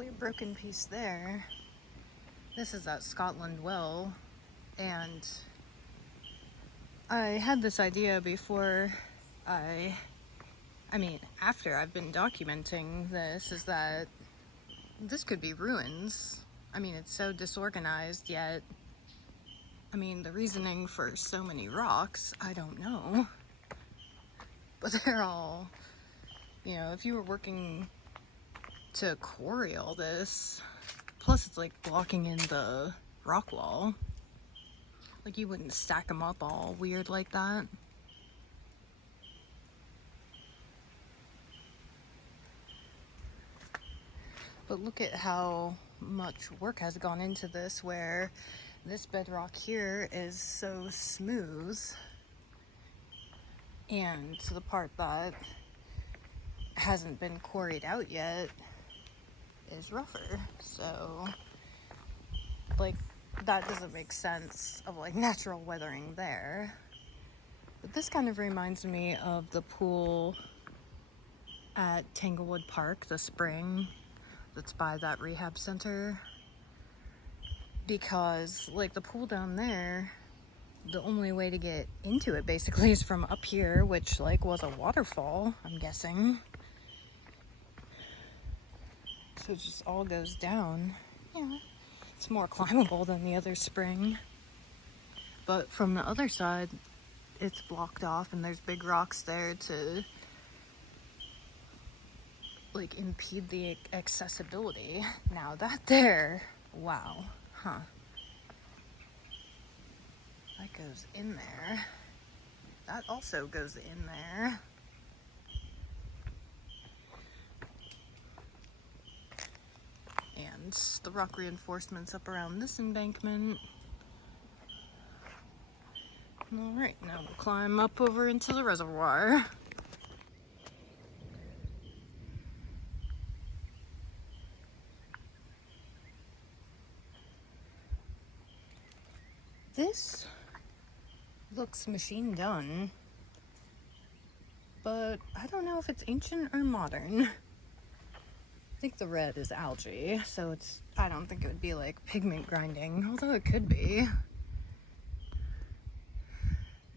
clear broken piece there. This is at Scotland Well, and I had this idea before after I've been documenting this, is that this could be ruins. It's so disorganized, yet, the reasoning for so many rocks, I don't know. But they're all, if you were working to quarry all this, plus it's like blocking in the rock wall. Like, you wouldn't stack them up all weird like that. But look at how much work has gone into this, where this bedrock here is so smooth, and the part that hasn't been quarried out yet is rougher. So, like, that doesn't make sense of, like, natural weathering there. But this kind of reminds me of the pool at Tanglewood Park, the spring that's by that rehab center, because, like, the pool down there, the only way to get into it basically is from up here, which, like, was a waterfall, I'm guessing. So it just all goes down. Yeah, it's more climbable than the other spring, but from the other side it's blocked off, and there's big rocks there to, like, impede the accessibility. Now that there, wow, huh. That goes in there. That also goes in there. And the rock reinforcements up around this embankment. Alright, now we'll climb up over into the reservoir. This looks machine done, but I don't know if it's ancient or modern. I think the red is algae, so I don't think it would be like pigment grinding, although it could be.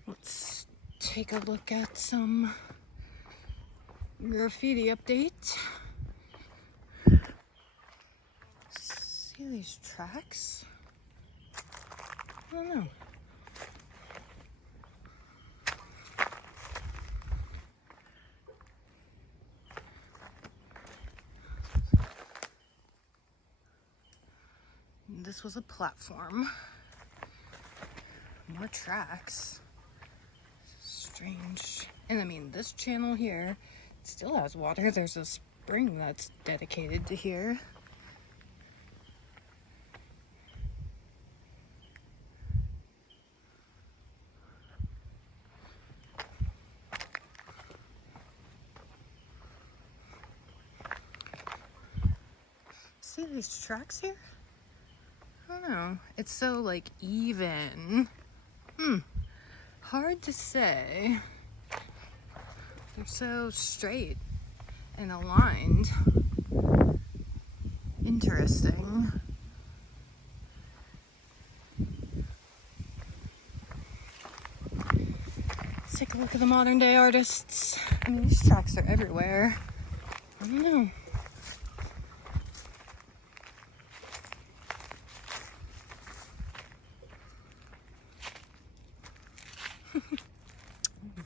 Let's take a look at some graffiti update. See these tracks? I don't know. This was a platform. More tracks. Strange. And this channel here, it still has water. There's a spring that's dedicated to here. See these tracks here? I don't know. It's so, like, even. Hard to say. They're so straight and aligned. Interesting. Let's take a look at the modern day artists. These tracks are everywhere. I don't know.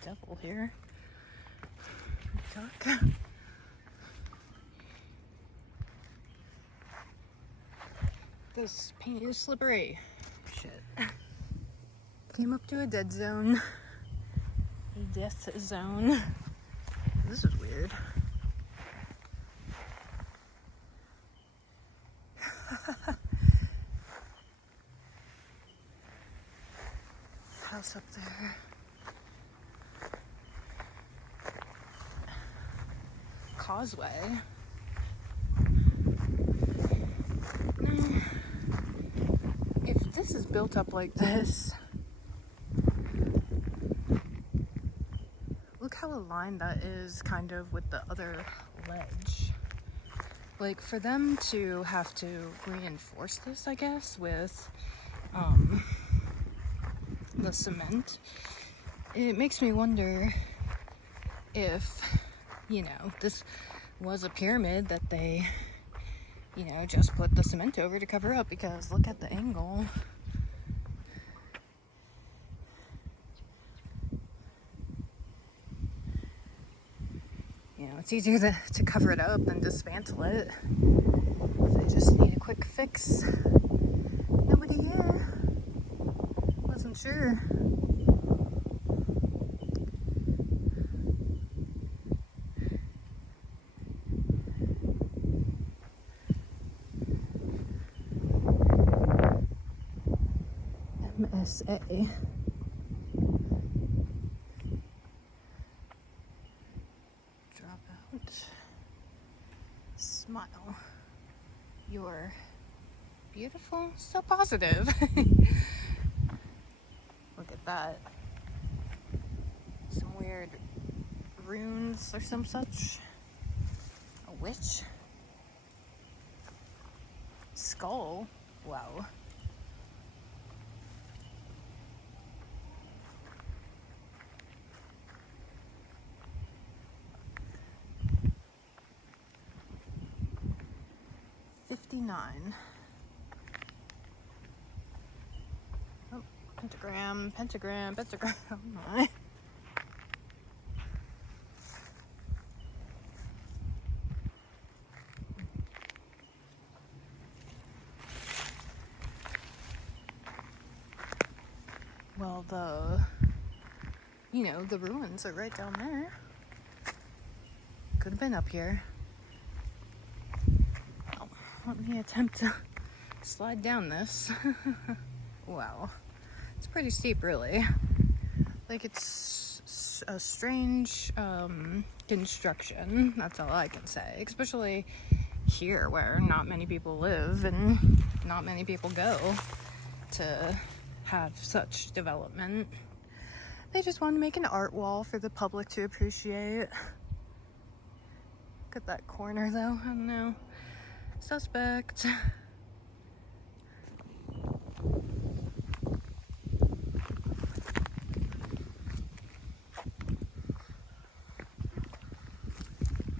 Devil here. Duck. This paint is slippery. Shit. Came up to a dead zone. A death zone. This is weird. House up there. Causeway. Now, if this is built up like this, look how aligned that is kind of with the other ledge. Like, for them to have to reinforce this, I guess, with the cement, it makes me wonder if, this was a pyramid that they, just put the cement over to cover up, because look at the angle. It's easier to cover it up than dismantle it. They just need a quick fix. Nobody here. Wasn't sure. MSA. Drop out. Smile. You're beautiful, so positive. Look at that. Some weird runes or some such. A witch. Skull. Wow. $59. Oh, pentagram. Oh my. Well, the ruins are right down there. Could have been up here. Oh, let me attempt to slide down this. Wow. It's pretty steep, really. Like, it's a strange construction. That's all I can say. Especially here, where not many people live and not many people go to have such development. They just wanted to make an art wall for the public to appreciate. Look at that corner, though. I don't know. Suspect.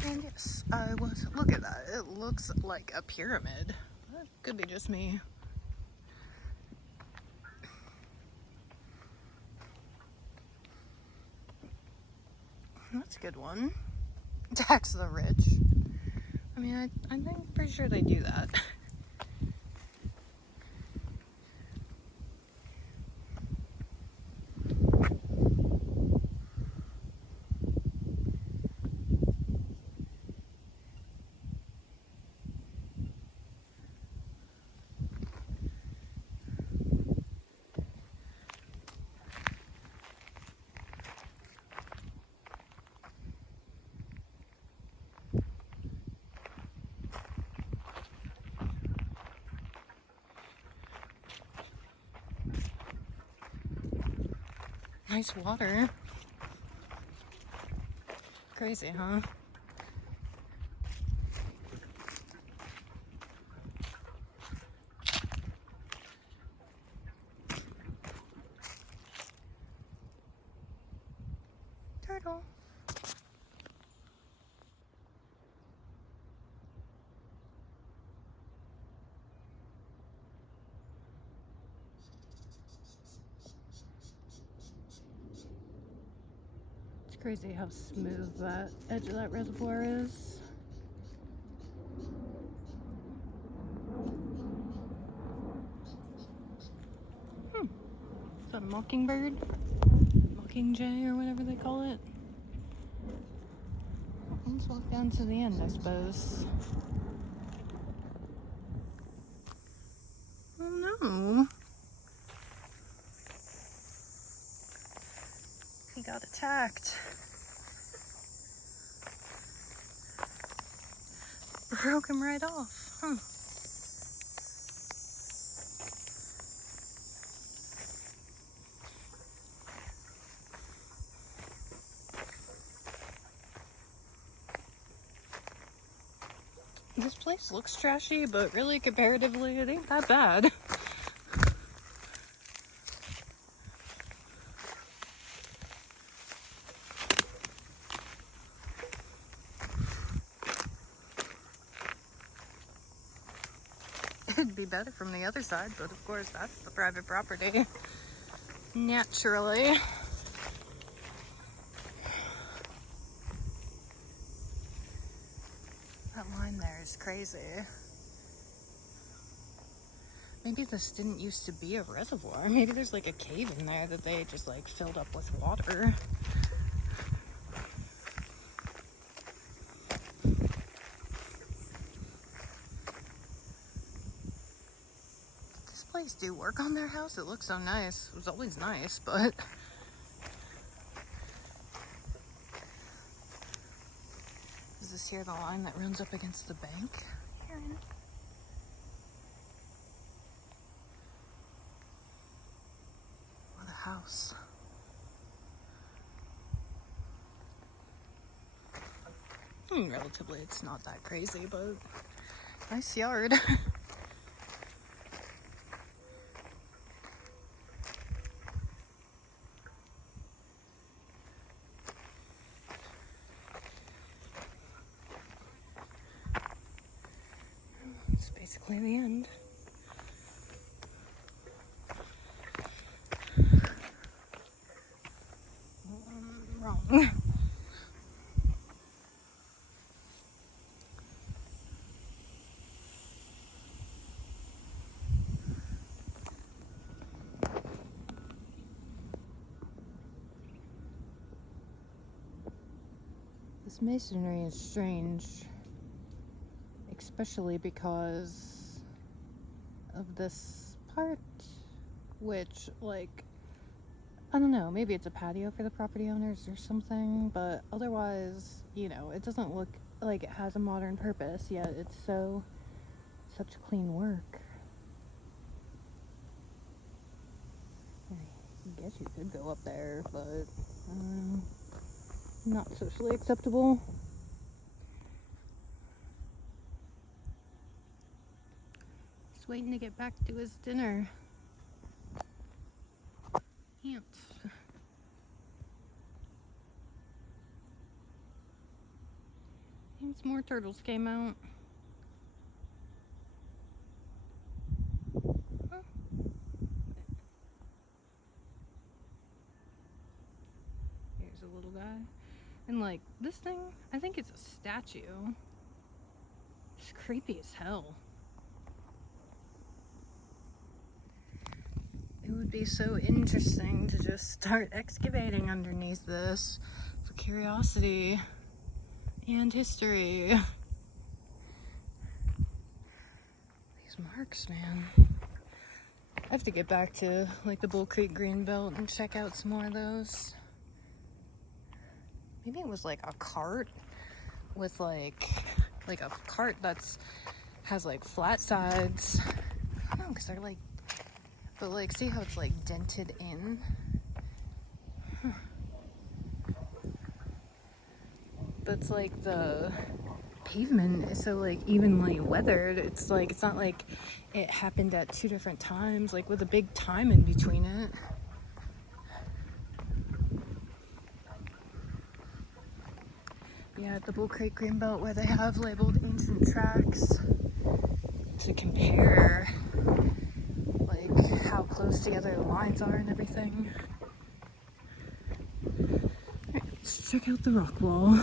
And yes, look at that. It looks like a pyramid. That could be just me. That's a good one. Tax the rich. I mean, I'm pretty sure they do that. Nice water. Crazy, huh? Turtle. It's crazy how smooth that edge of that reservoir is. Is that a mockingbird? Mockingjay or whatever they call it? Let's walk down to the end, I suppose. Oh no. He got attacked. Broke him right off, huh? This place looks trashy, but really comparatively, it ain't that bad. It'd be better from the other side, but of course that's the private property. Naturally. That line there is crazy. Maybe this didn't used to be a reservoir. Maybe there's like a cave in there that they just like filled up with water. This place do work on their house? It looks so nice. It was always nice, but... Is this here the line that runs up against the bank? Or the house? Relatively, it's not that crazy, but nice yard. It's basically the end. Wrong. This masonry is strange, especially because of this part, which, like, I don't know, maybe it's a patio for the property owners or something, but otherwise, you know, it doesn't look like it has a modern purpose, yet it's such clean work. I guess you could go up there, but not socially acceptable. He's waiting to get back to his dinner. Ants. And some more turtles came out. Huh. Here's a little guy. And like, this thing, I think it's a statue. It's creepy as hell. It would be so interesting to just start excavating underneath this for curiosity and history. These marks, man. I have to get back to like the Bull Creek Greenbelt and check out some more of those. Maybe it was like a cart with like a cart has like flat sides. I don't know, because they're like, but like, see how it's like dented in? Huh. But it's like the pavement is so like evenly weathered. It's like, it's not like it happened at two different times, like with a big time in between it. Yeah, at the Bull Creek Greenbelt, where they have labeled ancient tracks to compare like how close together the lines are and everything. Alright, let's check out the rock wall.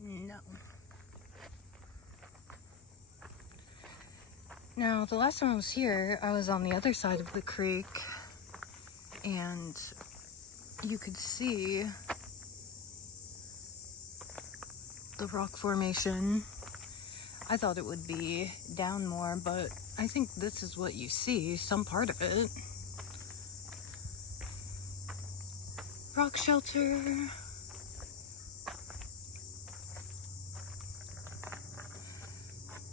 No. Now, the last time I was here, I was on the other side of the creek, and you could see the rock formation. I thought it would be down more, but I think this is what you see, some part of it. Rock shelter.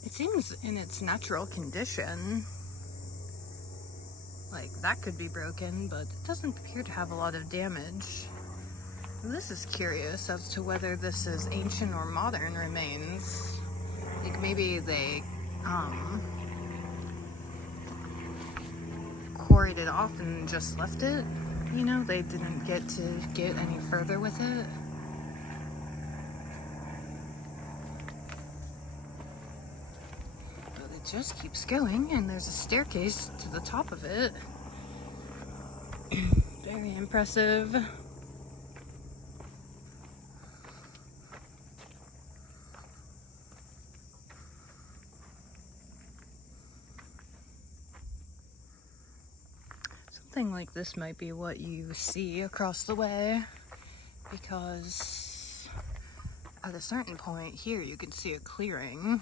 It seems in its natural condition. Like, that could be broken, but it doesn't appear to have a lot of damage. This is curious as to whether this is ancient or modern remains. Like, maybe they, quarried it off and just left it. You know, they didn't get to get any further with it. But it just keeps going, and there's a staircase to the top of it. Very impressive. Something like this might be what you see across the way, because at a certain point here you can see a clearing.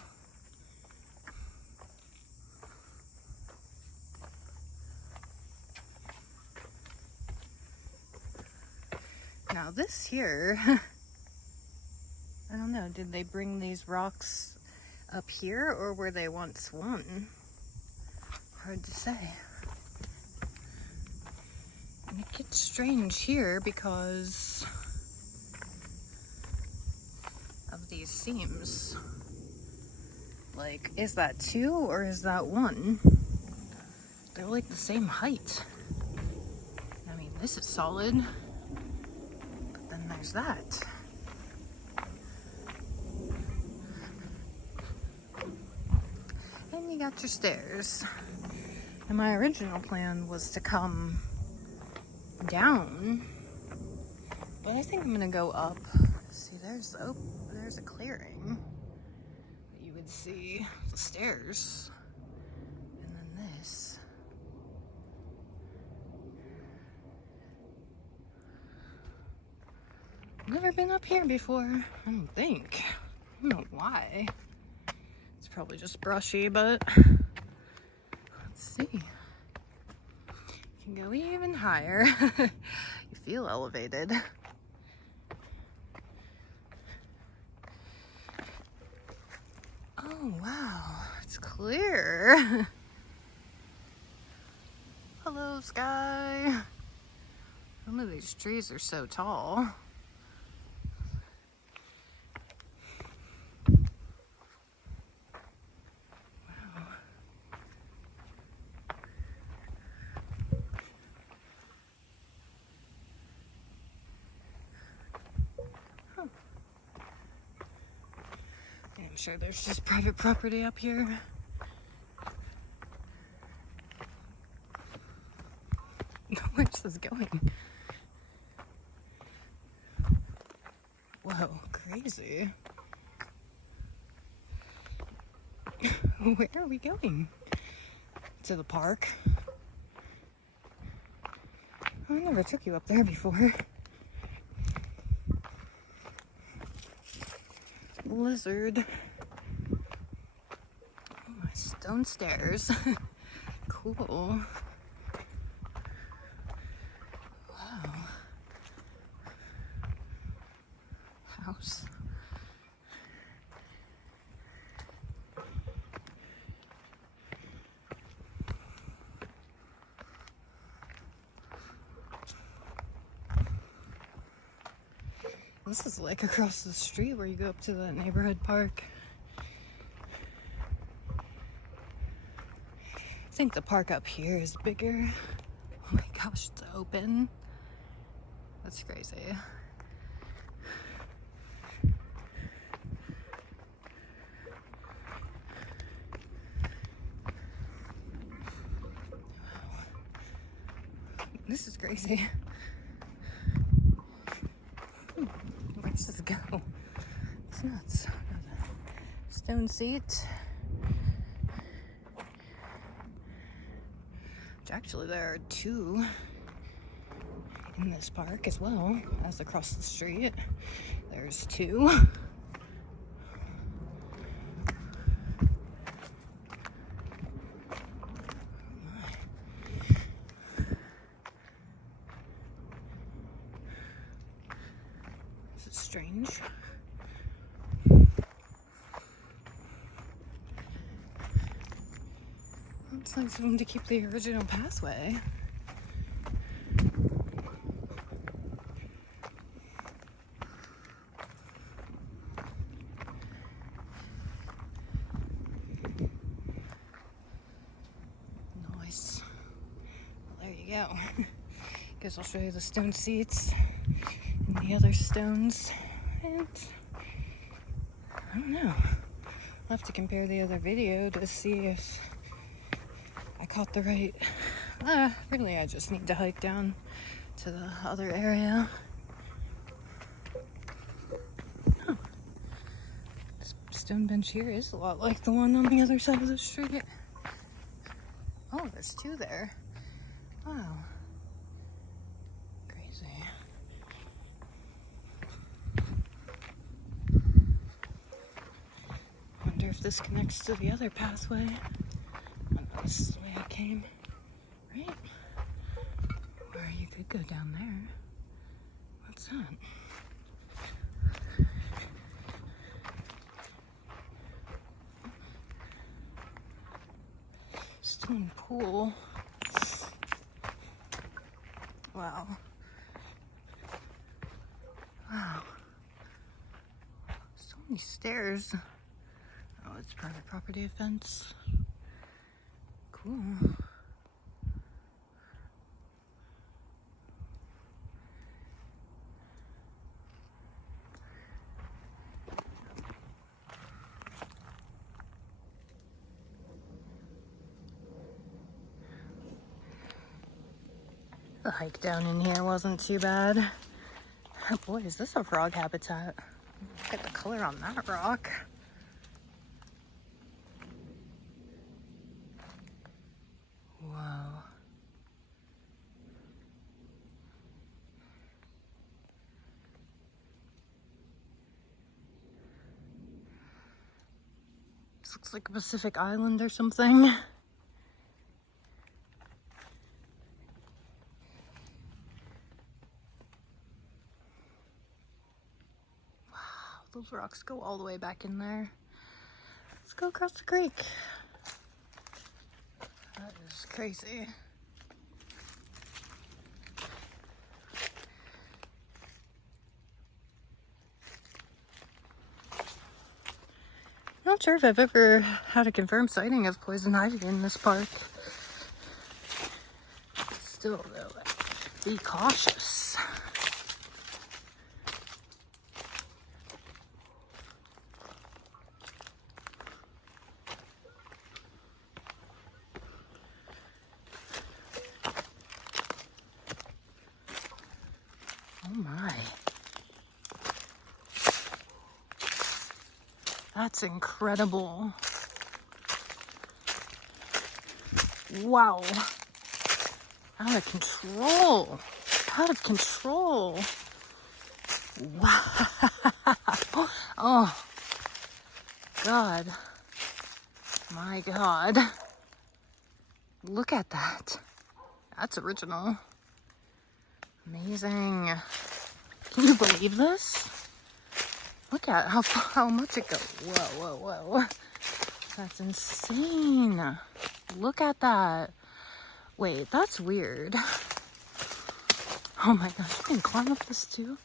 Now this here, I don't know, did they bring these rocks up here or were they once one? Hard to say. And it gets strange here because of these seams. Like, is that two or is that one? They're like the same height. I mean, this is solid, but then there's that. And you got your stairs. And my original plan was to come down, but I think I'm gonna go up. See, there's a clearing. You would see the stairs, and then this. Never been up here before, I don't think. I don't know why. It's probably just brushy, but let's see. You can go even higher. You feel elevated. Oh wow, it's clear. Hello, sky. Some of these trees are so tall. I'm sure there's just private property up here. Where's this going? Whoa, crazy. Where are we going? To the park? I never took you up there before. Lizard. Oh, my stone stairs. Cool. Wow. House. This is like across the street where you go up to the neighborhood park. I think the park up here is bigger. Oh my gosh, it's open. That's crazy. This is crazy. Where does this go? It's nuts. Stone seat. Which actually there are two in this park as well as across the street. There's two. This is strange. It's nice of them to keep the original pathway. Nice. Well, there you go. Guess I'll show you the stone seats and the other stones. And I don't know. I'll have to compare the other video to see if I caught the right. Really, I just need to hike down to the other area. Oh. This stone bench here is a lot like the one on the other side of the street. Oh, there's two there. Wow. Crazy. Wonder if this connects to the other pathway. Oh, this is the way I came, right? Or you could go down there. What's that? Stone pool. Wow. Wow. So many stairs. Oh, it's private property offense. Cool. The hike down in here wasn't too bad. Oh boy, is this a frog habitat? Look at the color on that rock. Whoa. This looks like a Pacific island or something. Wow, those rocks go all the way back in there. Let's go across the creek. That is crazy. Not sure if I've ever had a confirmed sighting of poison ivy in this park. Still, though, be cautious. Oh my. That's incredible. Wow. Out of control. Out of control. Wow. Oh. God. My God. Look at that. That's original. Amazing. Can you believe this? Look at how much it goes. Whoa, whoa, whoa. That's insane. Look at that. Wait, that's weird. Oh my gosh, you can climb up this too?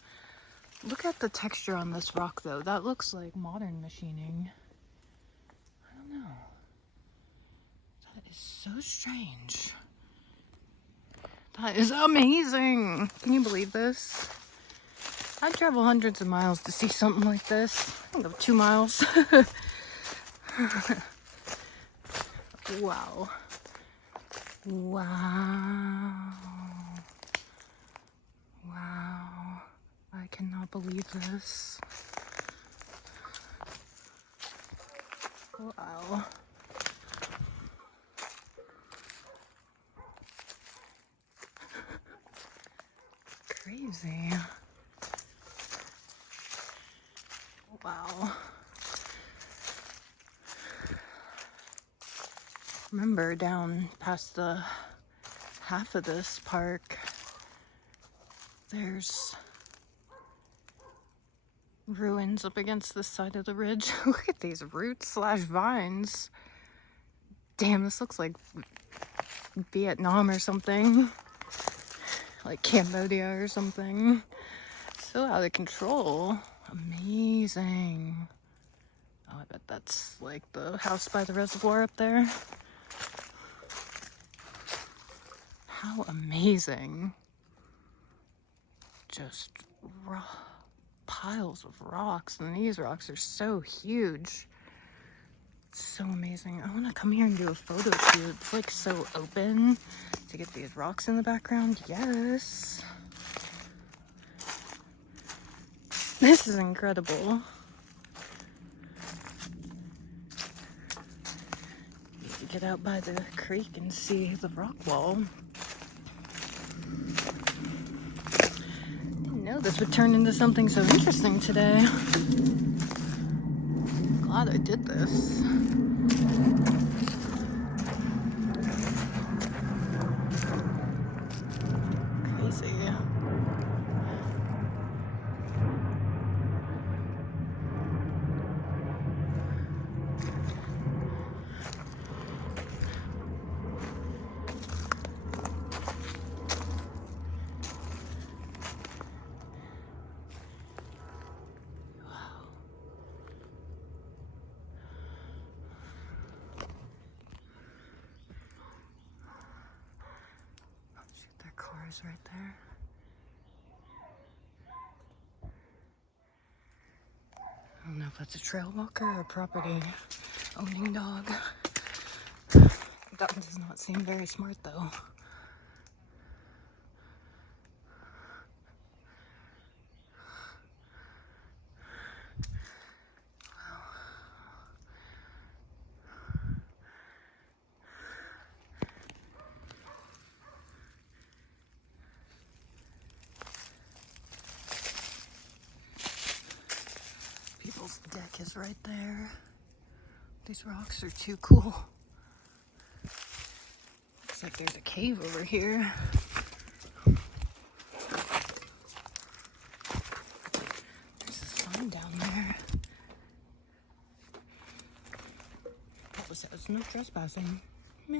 Look at the texture on this rock though. That looks like modern machining. I don't know. That is so strange. That is amazing. Can you believe this? I'd travel hundreds of miles to see something like this. I can go 2 miles. Wow. Wow. Wow. I cannot believe this. Wow. Crazy. Wow. Remember, down past the half of this park, there's ruins up against the side of the ridge. Look at these roots / vines. Damn, this looks like Vietnam or something. Like Cambodia or something. So out of control. Amazing. Oh, I bet that's like the house by the reservoir up there. How amazing. Just piles of rocks, and these rocks are so huge. It's so amazing. I want to come here and do a photo shoot. It's like so open to get these rocks in the background. Yes. This is incredible. Need to get out by the creek and see the rock wall. Didn't know this would turn into something so interesting today. Glad I did this. Crazy. Their cars right there. I don't know if that's a trail walker or a property owning dog. That does not seem very smart though. People's deck is right there. These rocks are too cool. Looks like there's a cave over here. There's a sign down there. What says no trespassing. Yeah.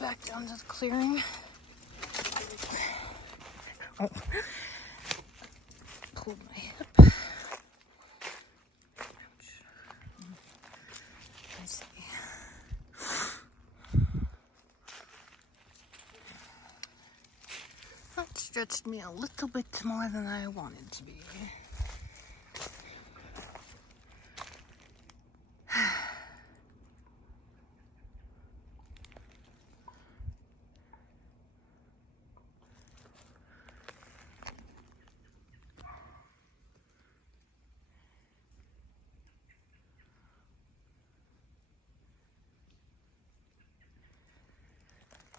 Back down to the clearing. Oh, pulled my hip. Ouch. Let's see. That stretched me a little bit more than I wanted to be.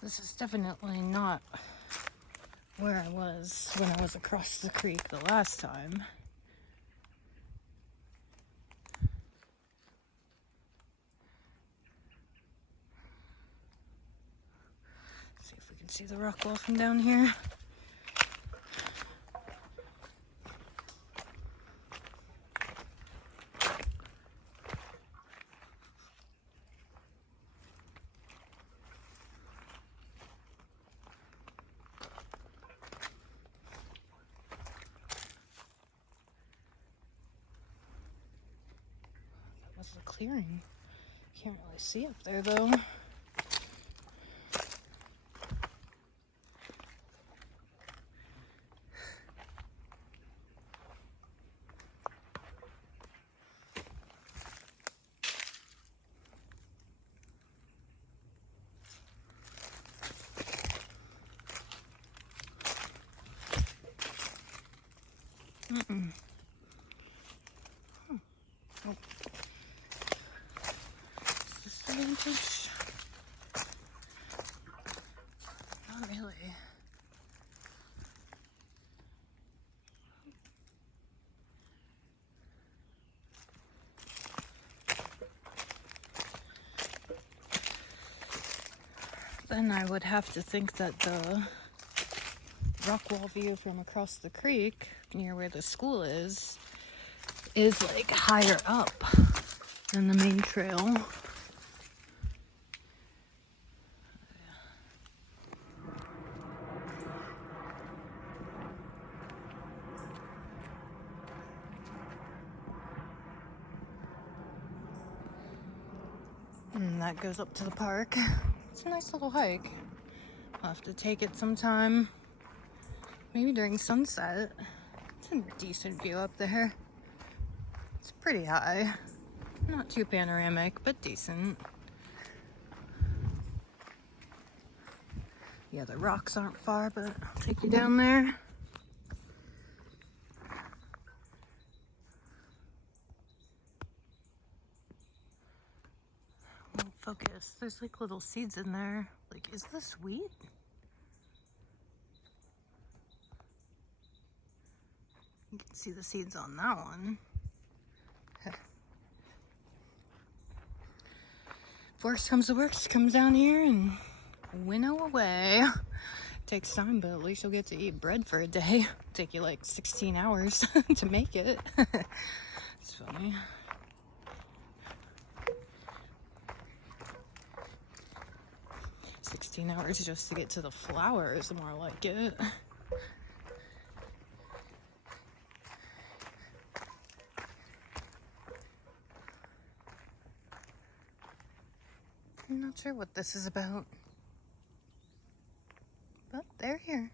This is definitely not where I was when I was across the creek the last time. See if we can see the rock wall from down here. The clearing. Can't really see up there though. Oh. Vintage? Not really. Then I would have to think that the rock wall view from across the creek near where the school is like higher up than the main trail. And that goes up to the park. It's a nice little hike. I'll have to take it sometime. Maybe during sunset. It's a decent view up there. It's pretty high. Not too panoramic, but decent. Yeah, the rocks aren't far, but I'll take you down there. Won't focus. There's like little seeds in there. Like, is this wheat? You can see the seeds on that one. Worst comes to worst, comes down here and winnow away. Takes time, but at least you'll get to eat bread for a day. Take you like 16 hours to make it. It's funny. $16 just to get to the flowers, more like it. I'm not sure what this is about, but they're here.